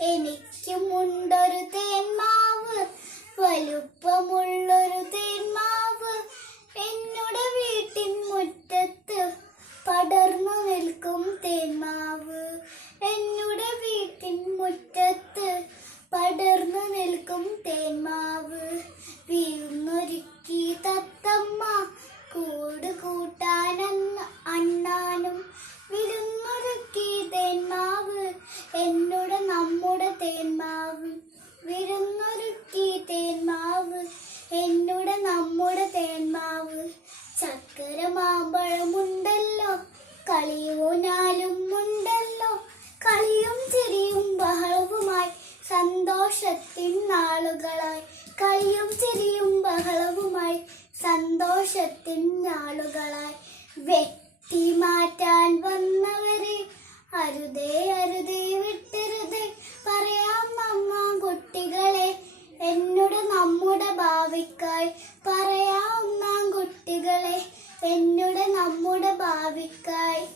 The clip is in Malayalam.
എനിക്കുമുണ്ടൊരു തേന്മാവ്, വലുപ്പമുള്ളൊരു തേന്മാവ്. എന്നുടെ വീട്ടിൻ മുറ്റത്ത് പടർന്നു നിൽക്കും തേന്മാവ്. എന്നുടെ വീട്ടിൻ മുറ്റത്ത് പടർന്നു നിൽക്കും തേന്മാവ്. വിരുന്നൊരുക്കി തത്തമ്മ കൂട് കൂട്ടാൻ അണ്ണാനും. വിരുന്നൊരുക്കി തേന്മാവ്, എന്നുടെ നമ്മുടെ തേന്മാവ്. വിരുന്നൊരുക്കി തേന്മാവ്, എന്നുടെ നമ്മുടെ തേന്മാവ്. ചക്കര മാമ്പഴമുണ്ടല്ലോ, കളിയൂനാലും ഉണ്ടല്ലോ. കളിയും ചിരിയും ബഹളവുമായി സന്തോഷത്തിൻ നാളുകളായി. കളിയും ചിരിയും ബഹളവുമായി സന്തോഷത്തിൻ നാളുകളായി. വെട്ടി മാറ്റാൻ വന്നവരെ അരുതേ അരുതേ വിട്ടരുതേ. പറയാം കുട്ടികളെ, എന്നുടെ നമ്മുടെ ഭാവിക്കായി. പറയാം കുട്ടികളെ, എന്നുടെ നമ്മുടെ ഭാവിക്കായി.